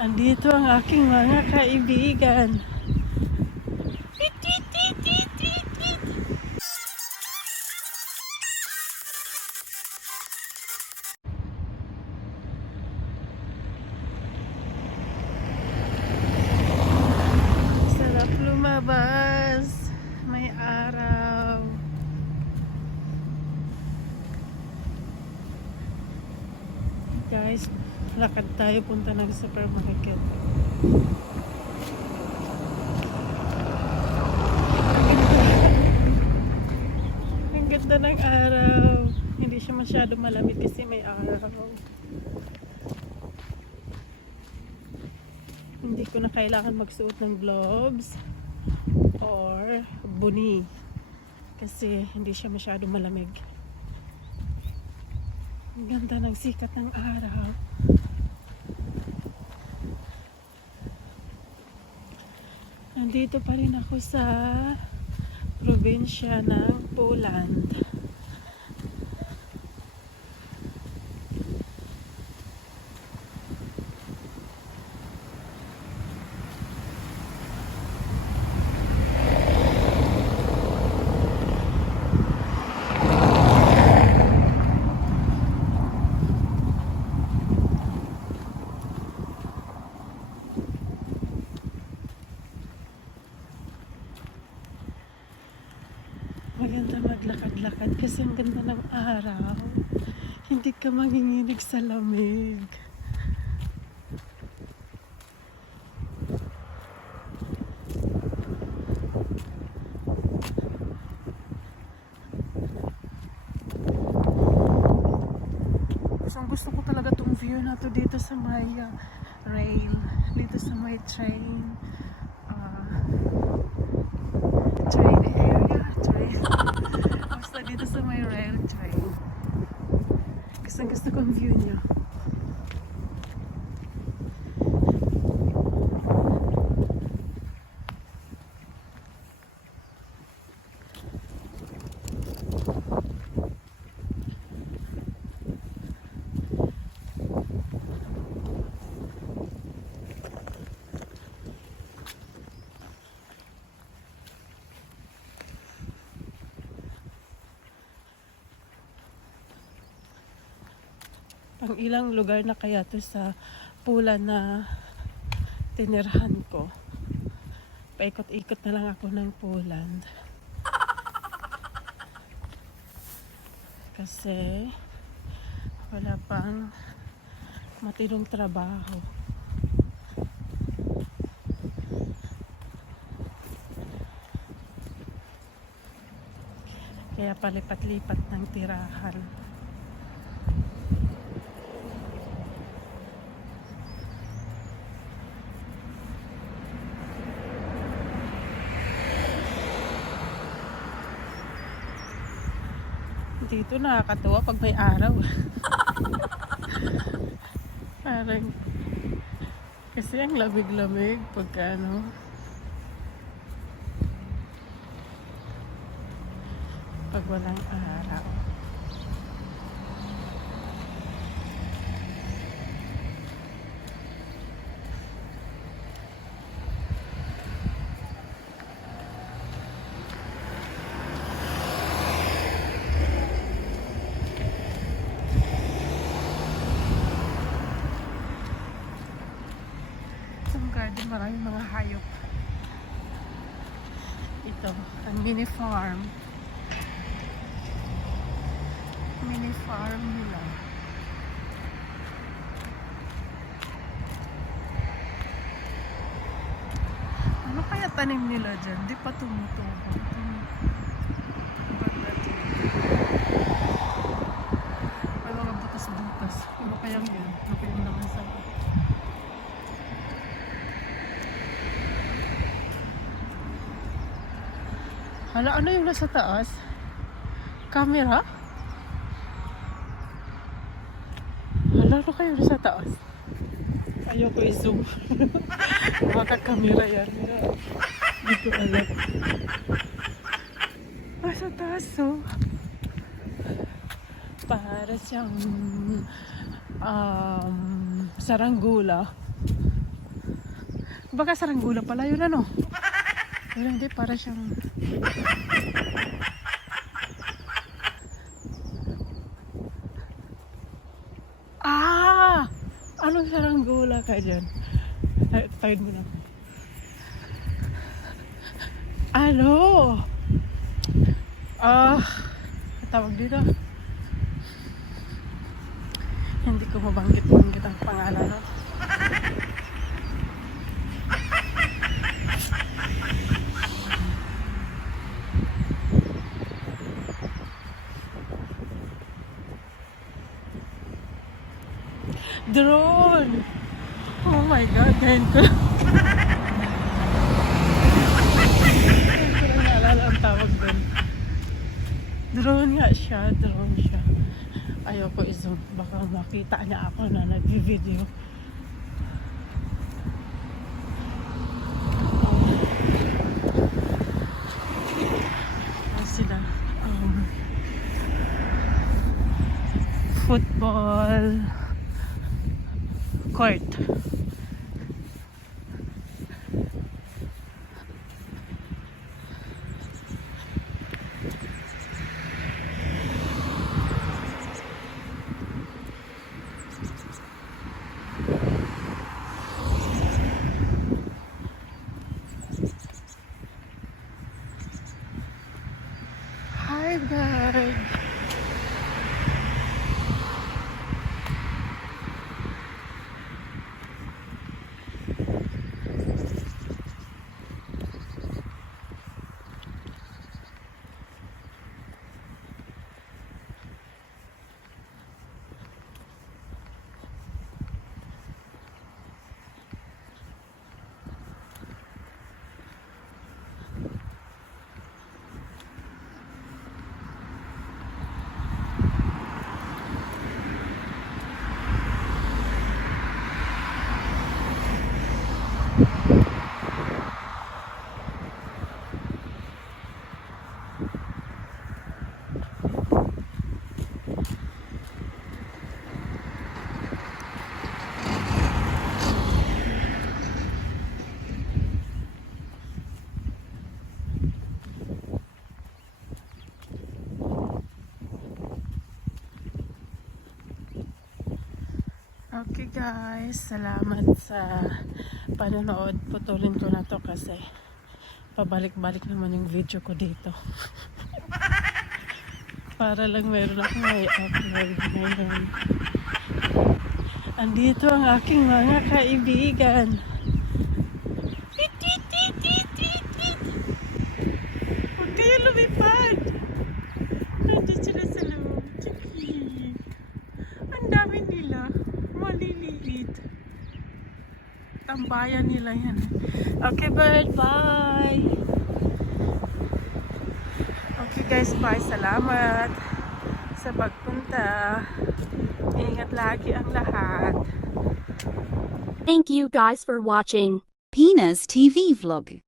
Andito ang aking mga kaibigan. Tit, tit, tit, tit, tit, tit. Sarap lumabas. May araw. Guys, lakad tayo punta ng supermarket. Ang ganda ng araw. Hindi siya masyado malamig kasi may araw. Hindi ko na kailangan magsuot ng gloves or buni kasi hindi siya masyado malamig. Ang ganda ng sikat ng araw. Nandito pa rin ako sa probinsya ng Poland. Maganda maglakad-lakad kasi ang ganda ng araw. Hindi ka manginginig sa lamig. Gusto ko talaga tong view na to dito sa may rail, dito sa may train area, train. Basta dito sa may rail train. Gusto kong view niya. Pang ilang lugar na kaya to sa Poland na tinirahan ko. Paikot-ikot na lang ako ng Poland. Kasi wala pang matinong trabaho. Kaya palipat-lipat ng tirahan. Dito nakakatuwa pag may araw. Parang kasi ang lamig-lamig pagka pag walang araw. Garden, maraming mga hayop. Ito, ang mini farm. Mini farm nila. Ano kaya tanim nila dyan? Di pa tumutubo. May mga butas-butas. Ano kaya yun? Ano kaya yung naman sa hala, ano yung nasa taas? Camera? Hala, ano kayo nasa taas? Ayoko i-zoom. Baka camera yan. Hindi ko alam. Nasa taas, oh. Para siyang saranggola. Baka saranggola pala yun ano. Pero hindi, para siyang... Ah! Anong saranggola ka dyan? Tawid mo na. Ano? Tawag dito. Hindi ko mabanggit-banggit ang pangalan, no? Drone! Oh my God, ngayon ko lang naalala ang tawag doon. Drone nga siya, drone siya. Ayoko i-zoom, baka makita niya ako na nag-video. Sila, football court. Hi guys! Okay guys, salamat sa panonood. Putulin ko na to kasi pabalik-balik naman yung video ko dito. Para lang meron akong may upload ngayon. Andito ang aking mga kaibigan. Huwag kayo lumipad. Nandito sila sa loob. Ang dami nila. Maliliit. Tambayan nila yan. Okay bird, bye! Okay guys, bye. Salamat sa pagpunta. Ingat lagi ang lahat. Thank you guys for watching. Pena's TV vlog.